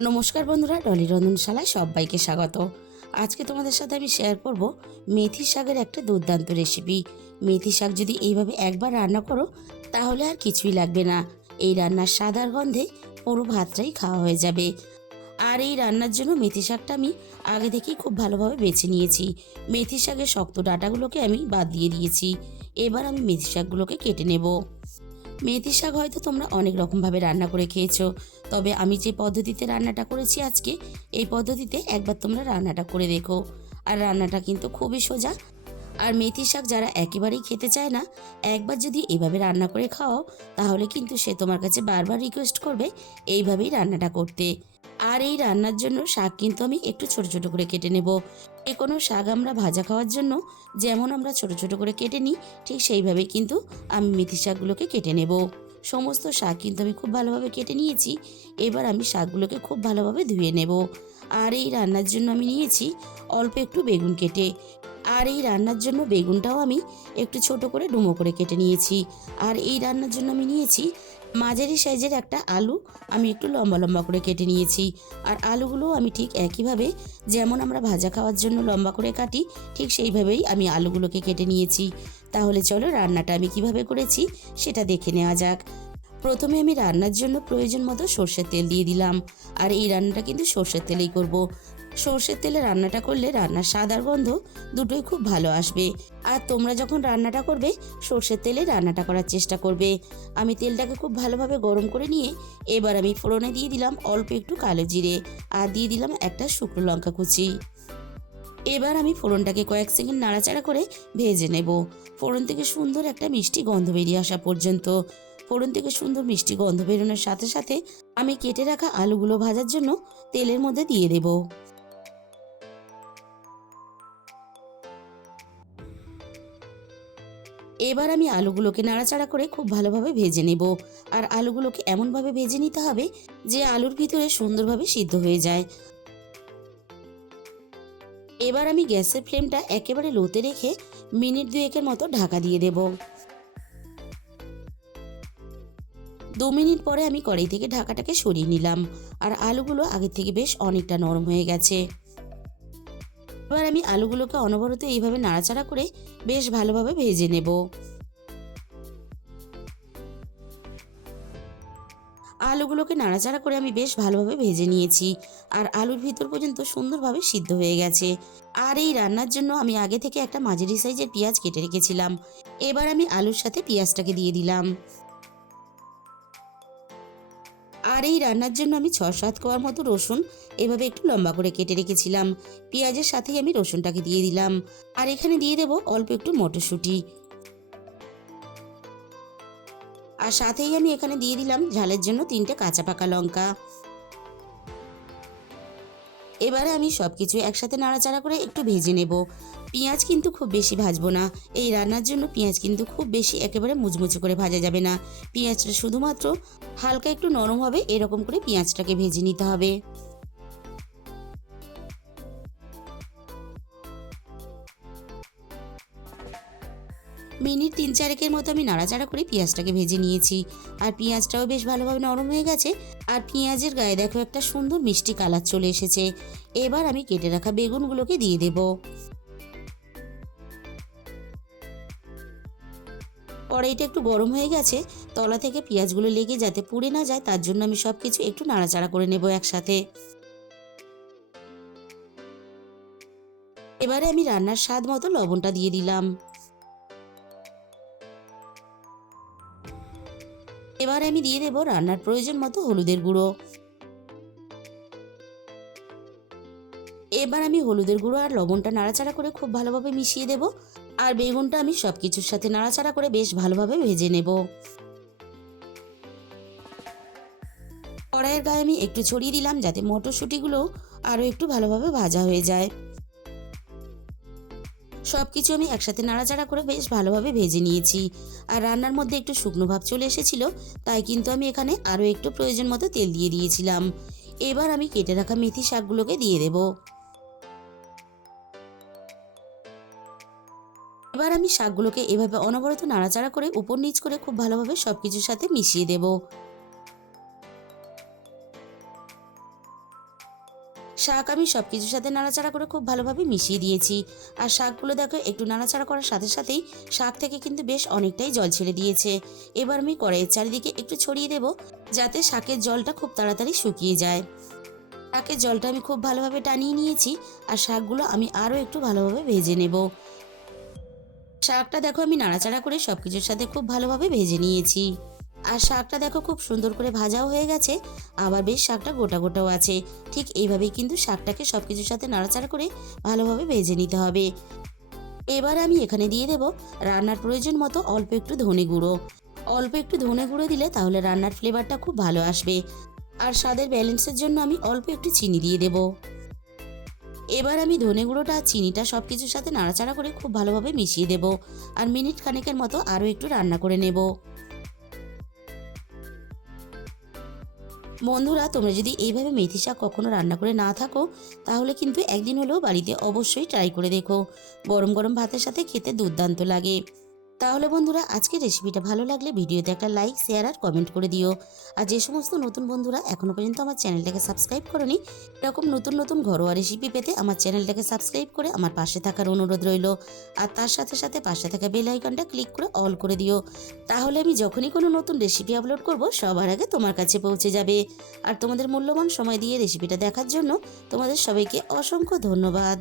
নমস্কার বন্ধুরা, ডলি রন্ধনশালায় সবাইকে স্বাগত। আজকে তোমাদের সাথে আমি শেয়ার করব মেথি শাকের একটা দুর্দান্ত রেসিপি মেথি শাক যদি এইভাবে একবার রান্না করো, তাহলে আর কিছুই লাগবে না। এই রান্নার সাদার গন্ধে পুরো ভাতটাই খাওয়া হয়ে যাবে। আর এই রান্নার জন্য মেথি শাকটা আমি আগে থেকেই খুব ভালোভাবে বেছে নিয়েছি। মেথি শাকের শক্ত ডাটাগুলোকে আমি বাদ দিয়ে দিয়েছি। এবার আমি মেথি শাকগুলোকে কেটে নেব। মেথি শাক হয়তো তোমরা অনেক রকমভাবে রান্না করে খেয়েছো। তবে আমি যে পদ্ধতিতে রান্নাটা করেছি আজকে, এই পদ্ধতিতে একবার তোমরা রান্নাটা করে দেখো। আর রান্নাটা কিন্তু খুবই সোজা। আর মেথি শাক যারা একেবারেই খেতে চায় না, একবার যদি এভাবে রান্না করে খাও তাহলে কিন্তু সে তোমার কাছে বারবার রিকোয়েস্ট করবে, এইভাবেই রান্নাটা করতে। আর এই রান্নার জন্য শাক কিন্তু আমি একটু ছোট ছোট করে কেটে নেব। যে কোনো শাক আমরা ভাজা খাওয়ার জন্য যেমন আমরা ছোট ছোট করে কেটে নিই, ঠিক সেইভাবেই কিন্তু আমি মেথি শাকগুলোকে কেটে নেব। সমস্ত শাক কিন্তু আমি খুব ভালোভাবে কেটে নিয়েছি। এবার আমি শাকগুলোকে খুব ভালোভাবে ধুয়ে নেব। আর এই রান্নার জন্য আমি নিয়েছি অল্প একটু বেগুন কেটে। আর এই রান্নার জন্য বেগুনটাও আমি একটু ছোট করে ডুমো করে কেটে নিয়েছি। আর এই রান্নার জন্য আমি নিয়েছি মাঝারি সাইজের একটা আলু আমি একটু লম্বা লম্বা করে কেটে নিয়েছি। আর আলুগুলো আমি ঠিক একইভাবে যেমন আমরা ভাজা খাওয়ার জন্য লম্বা করে কাটি, ঠিক সেইভাবেই আমি আলুগুলোকে কেটে নিয়েছি। তাহলে চলো রান্নাটা আমি কীভাবে করেছি সেটা দেখে নেওয়া যাক। প্রথমে আমি রান্নার জন্য প্রয়োজন মতো সর্ষের তেল দিয়ে দিলাম। আর এই রান্নাটা কিন্তু সর্ষের তেলেই করব। সর্ষের তেলে রান্নাটা করলে রান্নার স্বাদ আর গন্ধ দুটোই খুব ভালো আসবে। আর তোমরা যখন রান্নাটা করবে, সর্ষের তেলে রান্নাটা করার চেষ্টা করবে। আমি তেলটাকে খুব ভালোভাবে গরম করে নিয়ে এবার আমি ফোড়নে দিয়ে দিলাম অল্প একটু কালো জিরে আর দিয়ে দিলাম একটা শুকনো লঙ্কা কুচি। এবার আমি ফোড়নটাকে কয়েক সেকেন্ড নাড়াচাড়া করে ভেজে নেব। ফোড়ন থেকে সুন্দর একটা মিষ্টি গন্ধ বেরিয়ে আসা পর্যন্ত। ফোড়ন থেকে সুন্দর মিষ্টি গন্ধ বেরোনোর সাথে সাথে আমি কেটে রাখা আলুগুলো ভাজার জন্য তেলের মধ্যে দিয়ে দেব। এবার আমি আলুগুলোকে নাড়াচাড়া করে খুব ভালোভাবে ভেজে নেব। আর আলুগুলোকে এমনভাবে ভেজে নিতে হবে যে আলুর ভিতরে সুন্দরভাবে সিদ্ধ হয়ে যায়। এবার আমি গ্যাসের ফ্লেমটা একেবারে লোতে রেখে মিনিট দুয়েকের মতো ঢাকা দিয়ে দেব। দু মিনিট পরে আমি কড়াই থেকে ঢাকাটাকে সরিয়ে নিলাম। আর আলুগুলো আগের থেকে বেশ অনেকটা নরম হয়ে গেছে। এবার আমি আলুগুলোকে অনবরত এইভাবে নাড়াচাড়া করে বেশ ভালোভাবে ভেজে নেব। আলুগুলোকে নাড়াচাড়া করে আমি বেশ ভালোভাবে ভেজে নিয়েছি আর আলুর ভিতর পর্যন্ত সুন্দরভাবে সিদ্ধ হয়ে গেছে। আর এই রান্নার জন্য আমি আগে থেকে একটা মাঝারি সাইজের পেঁয়াজ কেটে রেখেছিলাম। এবার আমি আলুর সাথে পেঁয়াজটাকে দিয়ে দিলাম। আর এই রান্নার জন্য আমি ছ সাত কোয়ার মতো রসুন এভাবে একটু লম্বা করে কেটে রেখেছিলাম। পেঁয়াজের সাথেই আমি রসুনটাকে দিয়ে দিলাম। আর এখানে দিয়ে দেব অল্প একটু মটরশুঁটি। আর সাথেই আমি এখানে দিয়ে দিলাম ঝালের জন্য তিনটে কাঁচা পাকা লঙ্কা। এবারে আমি সব কিছু একসাথে নাড়াচাড়া করে একটু ভেজে নেব। পেঁয়াজ কিন্তু খুব বেশি ভাজবো না। এই রান্নার জন্য পেঁয়াজ কিন্তু খুব বেশি একেবারে মুচমুচে করে ভাজা যাবে না। পেঁয়াজটা শুধুমাত্র হালকা একটু নরম হবে, এরকম করে পেঁয়াজটাকে ভেজে নিতে হবে। মিনিট তিন চারেকের মতো আমি নাড়াচাড়া করে পেঁয়াজটাকে ভেজে নিয়েছি। আর পেঁয়াজটাও বেশ ভালোভাবে নরম হয়ে গেছে। আর পেঁয়াজের গায়ে দেখো একটা সুন্দর মিষ্টি কালার চলে এসেছে। এবার আমি কেটে রাখা বেগুনগুলোকে দিয়ে দেব। কড়াইটা একটু গরম হয়ে গেছে। তলা থেকে পেঁয়াজগুলো লেগে যাতে পুড়ে না যায়, তার জন্য আমি সব কিছু একটু নাড়াচাড়া করে নেব একসাথে। এবারে আমি রান্নার স্বাদ মতো লবণটা দিয়ে দিলাম। এবার আমি দিয়ে দেবো রান্নার প্রয়োজন মতো হলুদের গুঁড়ো। এবার আমি হলুদের গুঁড়ো আর লবণটা নাড়াচাড়া করে খুব ভালোভাবে মিশিয়ে দেব। আর বেগুনটা আমি সব কিছুর সাথে নাড়াচাড়া করে বেশ ভালোভাবে ভেজে নেব। কড়াইয়ের গায়ে আমি একটু ছড়িয়ে দিলাম যাতে মটরশুঁটিগুলো আরও একটু ভালোভাবে ভাজা হয়ে যায়। সব কিছু আমি একসাথে নাড়াচাড়া করে বেশ ভালোভাবে ভেজে নিয়েছি। আর রান্নার মধ্যে একটু শুকনো ভাব চলে এসেছিল, তাই কিন্তু আমি এখানে আরও একটু প্রয়োজন মতো তেল দিয়ে দিয়েছিলাম। এবার আমি কেটে রাখা মেথি শাকগুলোকে দিয়ে দেব। এবার আমি শাকগুলোকে এভাবে অনবরত নাড়াচাড়া করে উপর নিচ করে খুব ভালোভাবে সব কিছুর সাথে মিশিয়ে দেব। শাক আমি সব কিছুর সাথে নাড়াচাড়া করে খুব ভালোভাবে মিশিয়ে দিয়েছি। আর শাকগুলো দেখো, একটু নাড়াচাড়া করার সাথে সাথেই শাক থেকে কিন্তু বেশ অনেকটাই জল ছেড়ে দিয়েছে। এবার আমি কড়াইয়ের চারিদিকে একটু ছড়িয়ে দেব, যাতে শাকের জলটা খুব তাড়াতাড়ি শুকিয়ে যায়। শাকের জলটা আমি খুব ভালোভাবে টানিয়ে নিয়েছি, আর শাকগুলো আমি আরও একটু ভালোভাবে ভেজে নেব। শাকটা দেখো, আমি নাড়াচাড়া করে সব কিছুর সাথে খুব ভালোভাবে ভেজে নিয়েছি। আর শাকটা দেখো খুব সুন্দর করে ভাজাও হয়ে গেছে, আবার বেশ শাকটা গোটা গোটাও আছে। ঠিক এইভাবেই কিন্তু শাকটাকে সব কিছুর সাথে নাড়াচাড়া করে ভালোভাবে ভেজে নিতে হবে। এবার আমি এখানে দিয়ে দেব রান্নার প্রয়োজন মতো অল্প একটু ধনে গুঁড়ো। অল্প একটু ধনে গুঁড়ো দিলে তাহলে রান্নার ফ্লেভারটা খুব ভালো আসবে। আর স্বাদের ব্যালেন্সের জন্য আমি অল্প একটু চিনি দিয়ে দেব। এবার আমি ধনে গুঁড়োটা, চিনিটা সব কিছুর সাথে নাড়াচাড়া করে খুব ভালোভাবে মিশিয়ে দেব। আর মিনিট খানেকের মতো আরও একটু রান্না করে নেব। বন্ধুরা, তোমরা যদি এইভাবে মেথি শাক কখনো রান্না করে না থাকো, তাহলে কিন্তু একদিন হলেও বাড়িতে অবশ্যই ট্রাই করে দেখো। গরম গরম ভাতের সাথে খেতে দুর্দান্ত লাগে। তাহলে বন্ধুরা, আজকের রেসিপিটা ভালো লাগলে ভিডিওতে একটা লাইক শেয়ার আর কমেন্ট করে দিও। আর যে সমস্ত নতুন বন্ধুরা এখনও পর্যন্ত আমার চ্যানেলটাকে সাবস্ক্রাইব করনি, এরকম নতুন নতুন ঘরোয়া রেসিপি পেতে আমার চ্যানেলটাকে সাবস্ক্রাইব করে আমার পাশে থাকার অনুরোধ রইল। আর তার সাথে সাথে পাশে থাকা বেল আইকনটা ক্লিক করে অল করে দিও। তাহলে আমি যখনই কোনো নতুন রেসিপি আপলোড করব, সবার আগে তোমার কাছে পৌঁছে যাবে। আর তোমাদের মূল্যবান সময় দিয়ে রেসিপিটা দেখার জন্য তোমাদের সবাইকে অসংখ্য ধন্যবাদ।